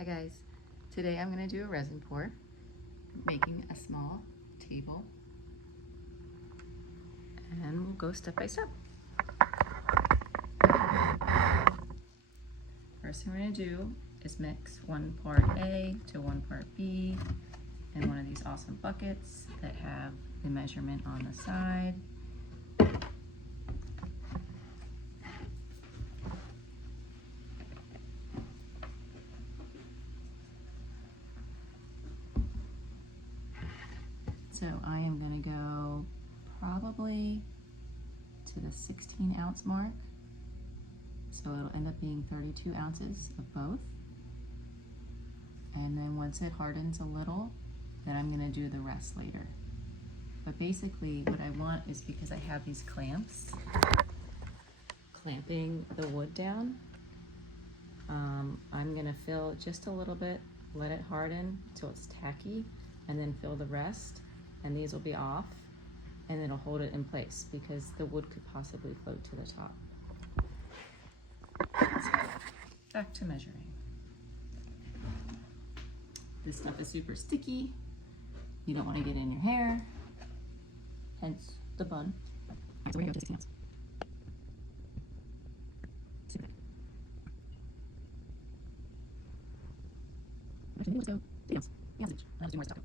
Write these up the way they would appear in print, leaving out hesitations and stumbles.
Hi guys, today I'm going to do a resin pour, making a small table, and we'll go step by step. First thing we're going to do is mix 1 part A to 1 part B in one of these awesome buckets that have the measurement on the side. So I am going to go probably to the 16 ounce mark. So it'll end up being 32 ounces of both. And then once it hardens a little, then I'm going to do the rest later. But basically what I want is, because I have these clamps clamping the wood down, I'm going to fill just a little bit, let it harden till it's tacky, and then fill the rest. And these will be off, and it'll hold it in place because the wood could possibly float to the top. So, back to measuring. This stuff is super sticky. You don't want to get in your hair, hence the bun. So we're going to go to 16 ounce. Actually, let's go 3 ounce. 3 ounces each. I'll just do more stuff.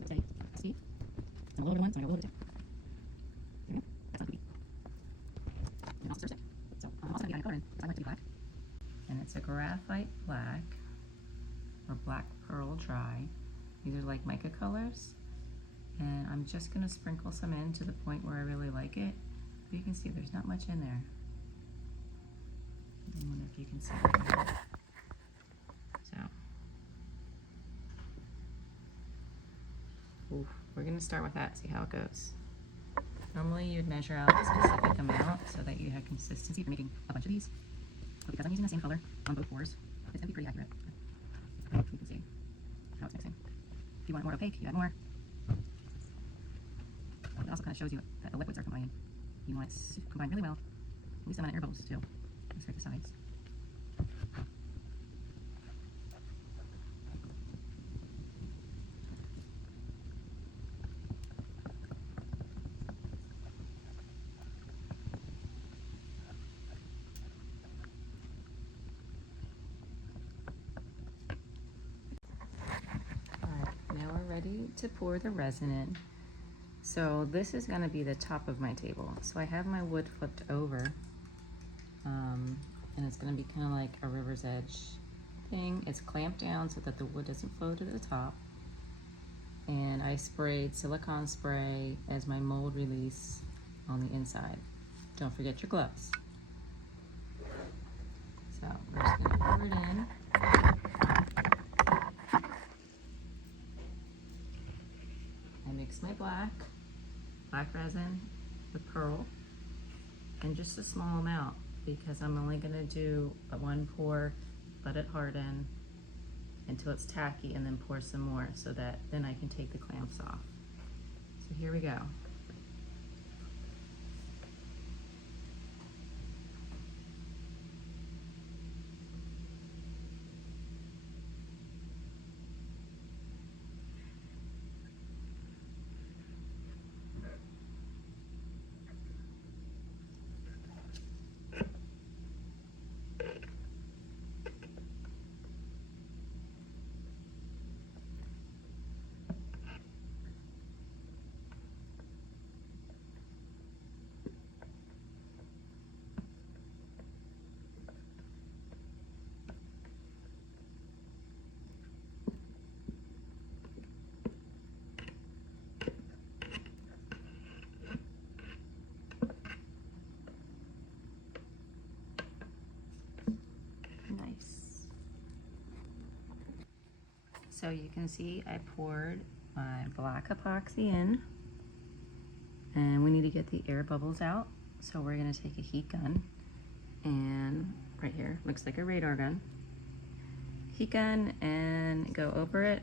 So steady, see? I'm a little bit of one, so I'm going to go a little bit too. There we go. That's not good. And also stick. So I'm also going to be color in, because I like to be black. And it's a graphite black or black pearl dry. These are like mica colors. And I'm just going to sprinkle some in to the point where I really like it. But you can see there's not much in there. I wonder if you can see it. So, ooh, we're going to start with that, see how it goes. Normally you'd measure out a specific amount so that you had consistency for making a bunch of these. But because I'm using the same color on both pours, it's going to be pretty accurate. I hope you can see how it's mixing. If you want it more opaque, you add more. It also kind of shows you that the liquids are combining. You want it to combine really well. At least I'm on air bubbles too. Let's start the sides. Alright, now we're ready to pour the resin in. So this is going to be the top of my table. So I have my wood flipped over, and it's going to be kind of like a river's edge thing. It's clamped down so that the wood doesn't flow to the top. And I sprayed silicone spray as my mold release on the inside. Don't forget your gloves. So we're just going to pour it in. I mix my black resin with pearl, and just a small amount because I'm only going to do a 1 pour, let it harden until it's tacky, and then pour some more so that then I can take the clamps off. So here we go. Nice. So you can see I poured my black epoxy in, and we need to get the air bubbles out. So we're going to take a heat gun, and right here looks like a radar gun. Heat gun, and go over it,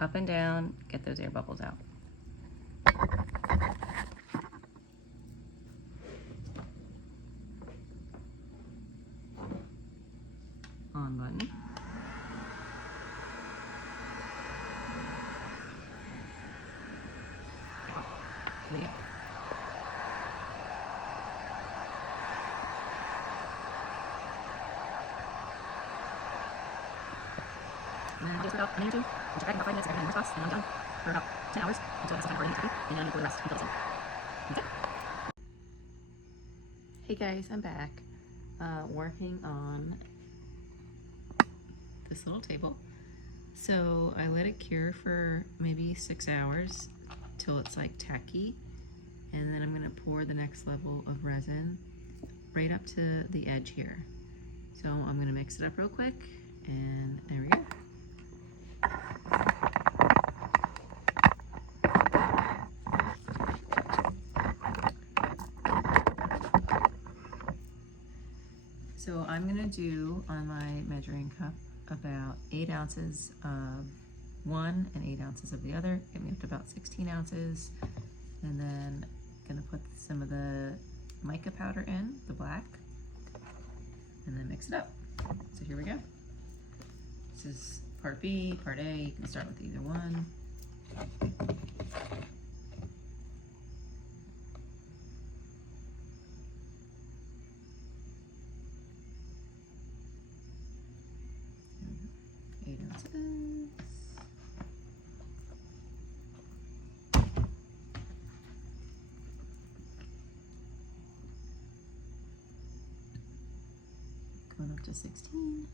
up and down, get those air bubbles out. On button. And then I'll just put about a minute or two, and check back in about 5 minutes if I have any more spots, and I'm done for about 10 hours until it's time for it to cook, and then I'm going to pour the rest until it's done. Okay. Hey guys, I'm back. Working on this little table. So I let it cure for maybe 6 hours till it's like tacky, and then I'm going to pour the next level of resin right up to the edge here. So I'm going to mix it up real quick, and there we go. So I'm going to do on my measuring cup about 8 ounces of one and 8 ounces of the other. Get me up to about 16 ounces. And then I'm going to put some of the mica powder in, the black, and then mix it up. So here we go. This is part B, part A. You can start with either one. Going up to 16.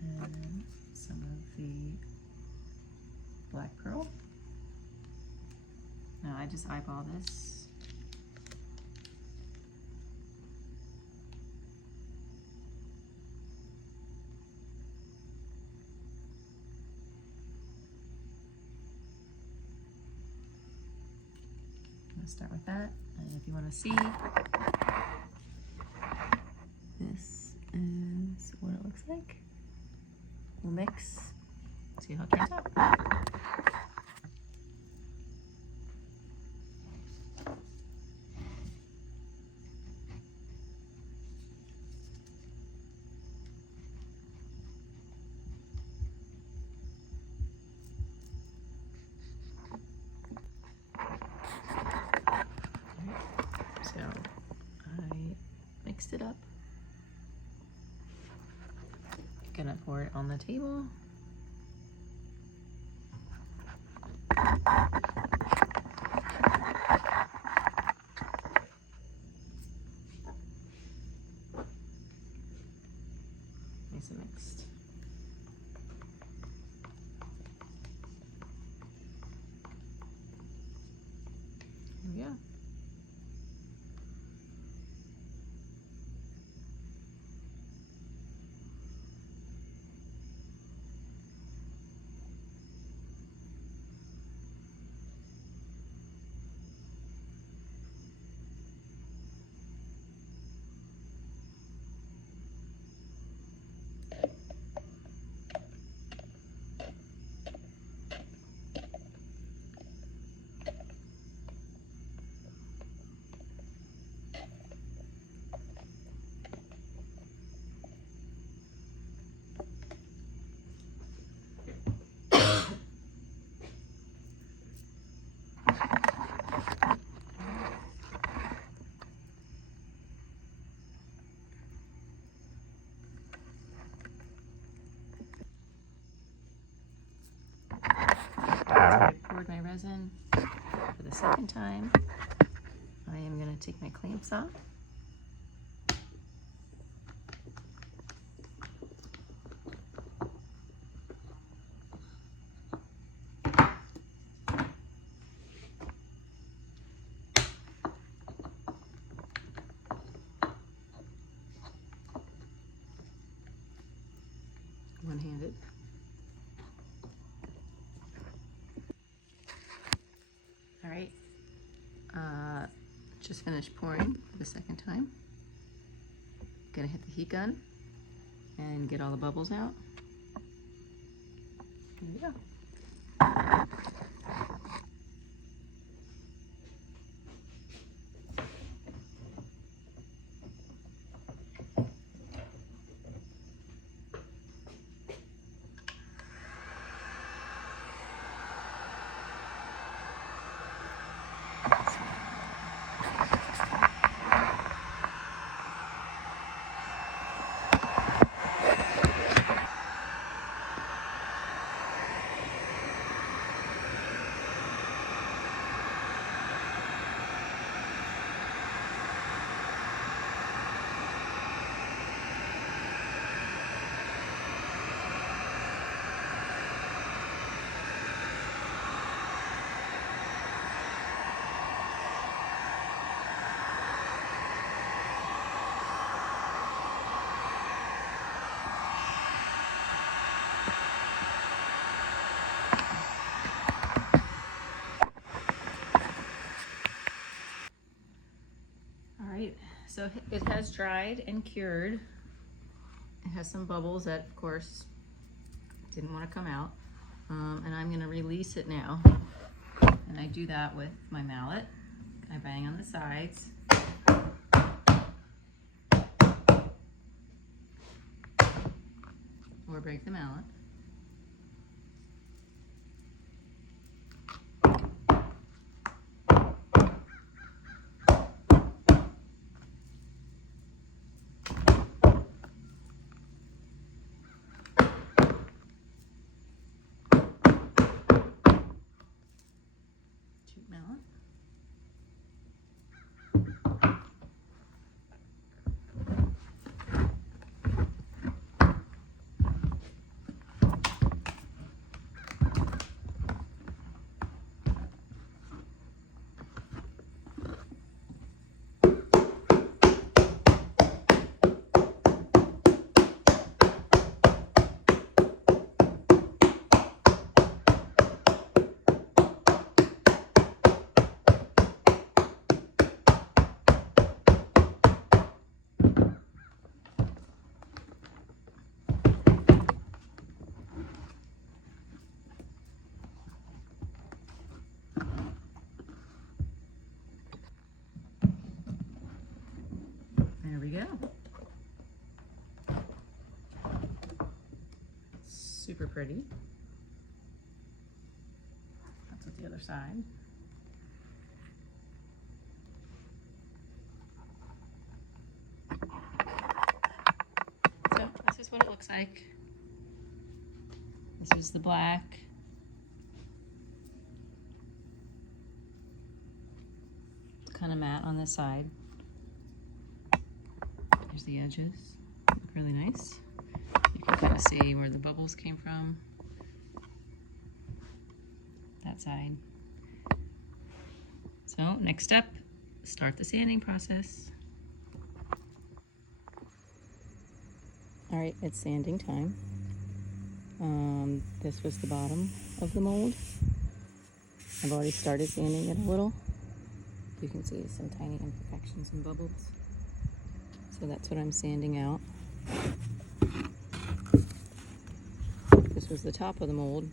And some of the black pearl. Now I just eyeball this. Start with that, and if you want to see, this is what it looks like. We'll mix, see how it turns out. So I mixed it up. Gonna pour it on the table. Nice and mixed. There we go. I poured my resin for the second time. I am going to take my clamps off. One-handed. All right, just finished pouring for the second time. Gonna hit the heat gun and get all the bubbles out. Here we go. So it has dried and cured. It has some bubbles that, of course, didn't want to come out. And I'm going to release it now. And I do that with my mallet. I bang on the sides. Or break the mallet. Mallet. There we go. Super pretty. That's with the other side. So this is what it looks like. This is the black. It's kind of matte on this side. There's the edges. Look really nice. You can kind of see where the bubbles came from. That side. So next step, start the sanding process. All right, it's sanding time. This was the bottom of the mold. I've already started sanding it a little. You can see some tiny imperfections and bubbles. So that's what I'm sanding out. This was the top of the mold.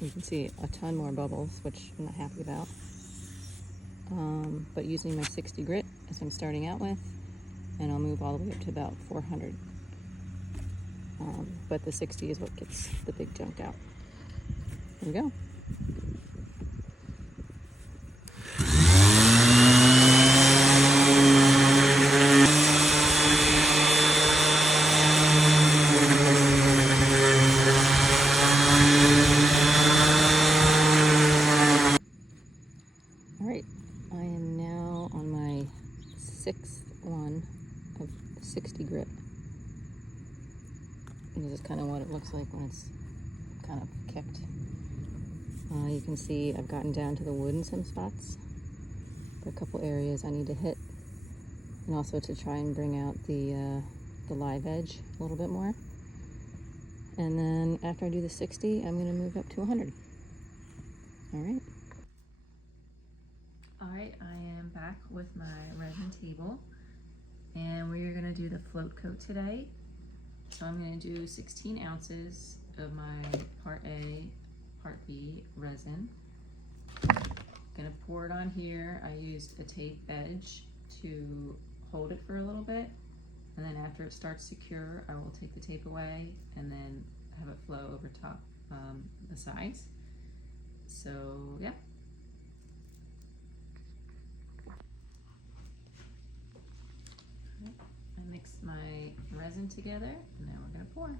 You can see a ton more bubbles, which I'm not happy about. But using my 60 grit as I'm starting out with, and I'll move all the way up to about 400. But the 60 is what gets the big junk out. There we go. All right, I am now on my 6th one of 60 grit. And this is kind of what it looks like when it's kind of kicked. You can see I've gotten down to the wood in some spots. There are a couple areas I need to hit, and also to try and bring out the live edge a little bit more. And then after I do the 60, I'm going to move up to 100. All right. All right, I am back with my resin table, and we're going to do the float coat today. So I'm going to do 16 ounces of my Part A, Part B resin. I'm going to pour it on here. I used a tape edge to hold it for a little bit, and then after it starts to cure, I will take the tape away and then have it flow over top the sides. So yeah. I mixed my resin together, and now we're going to pour.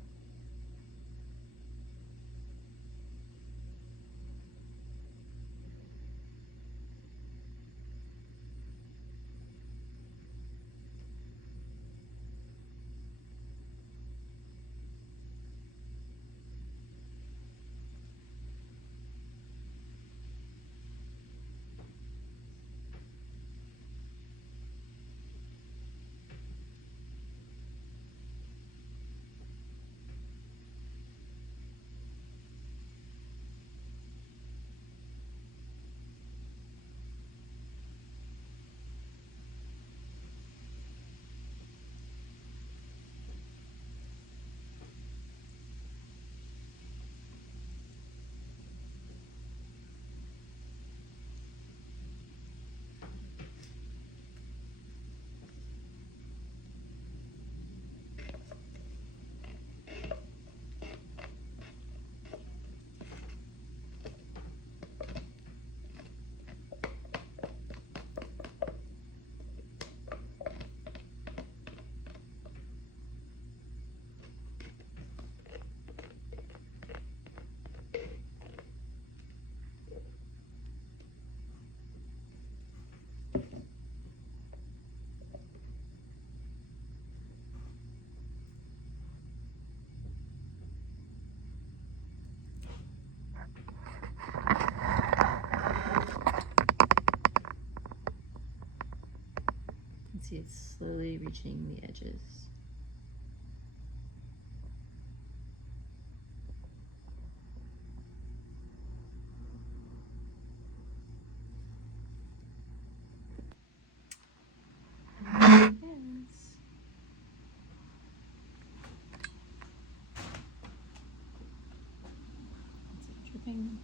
see it's slowly reaching the edges. Yes. It's dripping.